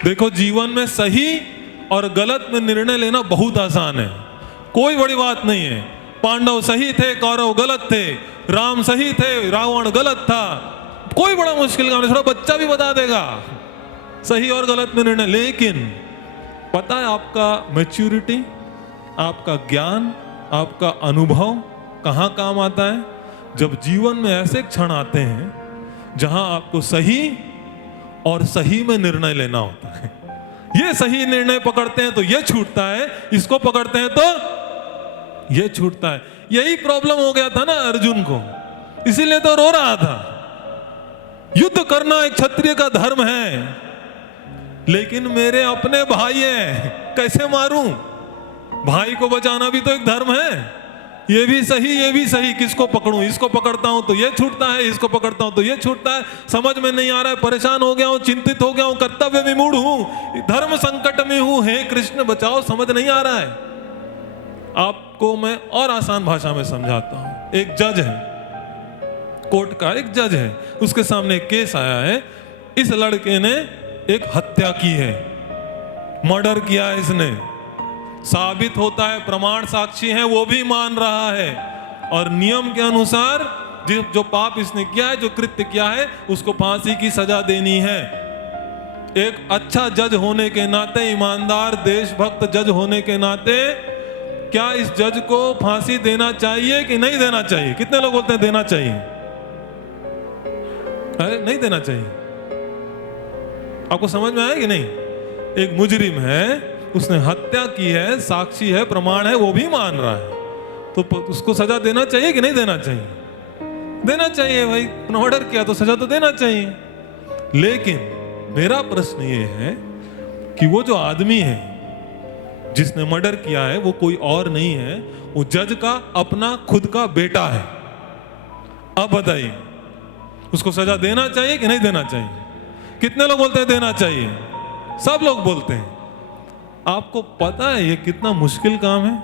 देखो, जीवन में सही और गलत में निर्णय लेना बहुत आसान है, कोई बड़ी बात नहीं है। पांडव सही थे, कौरव गलत थे, राम सही थे, रावण गलत था, कोई बड़ा मुश्किल काम नहीं, थोड़ा बच्चा भी बता देगा सही और गलत में निर्णय। लेकिन पता है आपका मैच्योरिटी, आपका ज्ञान, आपका अनुभव कहां काम आता है? जब जीवन में ऐसे क्षण आते हैं जहां आपको सही और सही में निर्णय लेना होता है। ये सही निर्णय पकड़ते हैं तो ये छूटता है, इसको पकड़ते हैं तो ये छूटता है। यही प्रॉब्लम हो गया था ना अर्जुन को, इसीलिए तो रो रहा था। युद्ध करना एक क्षत्रिय का धर्म है, लेकिन मेरे अपने भाई हैं, कैसे मारूं? भाई को बचाना भी तो एक धर्म है। ये भी सही, ये भी सही, किसको पकड़ूं? इसको पकड़ता हूं तो ये छूटता है, इसको पकड़ता हूं तो ये छूटता है, समझ में नहीं आ रहा है, परेशान हो गया हूं, चिंतित हो गया हूं, कर्तव्य विमूढ़ हूं, धर्म संकट में हूं, हे कृष्ण बचाओ, समझ नहीं आ रहा है। आपको मैं और आसान भाषा में समझाता हूं। एक जज है, कोर्ट का एक जज है, उसके सामने एक केस आया है, इस लड़के ने एक हत्या की है, मर्डर किया है इसने, साबित होता है, प्रमाण साक्षी है, वो भी मान रहा है, और नियम के अनुसार जो पाप इसने किया है, जो कृत्य किया है, उसको फांसी की सजा देनी है। एक अच्छा जज होने के नाते, ईमानदार देशभक्त जज होने के नाते, क्या इस जज को फांसी देना चाहिए कि नहीं देना चाहिए? कितने लोग बोलते हैं देना चाहिए? अरे नहीं देना चाहिए। आपको समझ में आया कि नहीं? एक मुजरिम है, उसने हत्या की है, साक्षी है, प्रमाण है, वो भी मान रहा है, तो उसको सजा देना चाहिए कि नहीं देना चाहिए? देना चाहिए भाई, मर्डर किया तो सजा तो देना चाहिए। लेकिन मेरा प्रश्न ये है कि वो जो आदमी है जिसने मर्डर किया है, वो कोई और नहीं है, वो जज का अपना खुद का बेटा है। अब बताइए, उसको सजा देना चाहिए कि नहीं देना चाहिए? कितने लोग बोलते हैं देना चाहिए? सब लोग बोलते हैं। आपको पता है ये कितना मुश्किल काम है?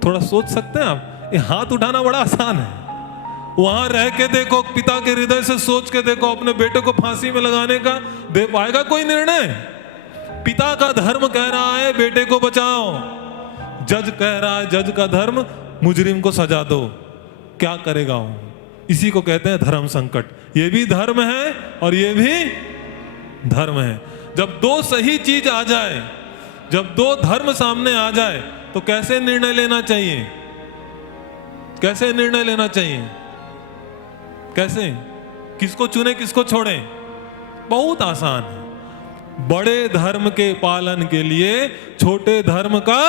थोड़ा सोच सकते हैं आप? ये हाथ उठाना बड़ा आसान है, वहां रह के देखो, पिता के हृदय से सोच के देखो, अपने बेटे को फांसी में लगाने का दे पाएगा कोई निर्णय? पिता का धर्म कह रहा है बेटे को बचाओ, जज कह रहा है जज का धर्म मुजरिम को सजा दो, क्या करेगा वो? इसी को कहते हैं धर्म संकट। ये भी धर्म है और ये भी धर्म है। जब दो सही चीज आ जाए, जब दो धर्म सामने आ जाए, तो कैसे निर्णय लेना चाहिए? कैसे निर्णय लेना चाहिए? कैसे? किसको चुने, किसको छोड़ें? बहुत आसान है। बड़े धर्म के पालन के लिए छोटे धर्म का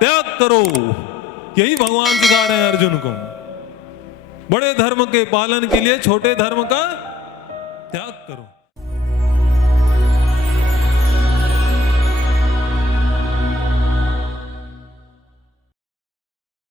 त्याग करो, यही भगवान सिखा रहे हैं अर्जुन को। बड़े धर्म के पालन के लिए छोटे धर्म का त्याग करो।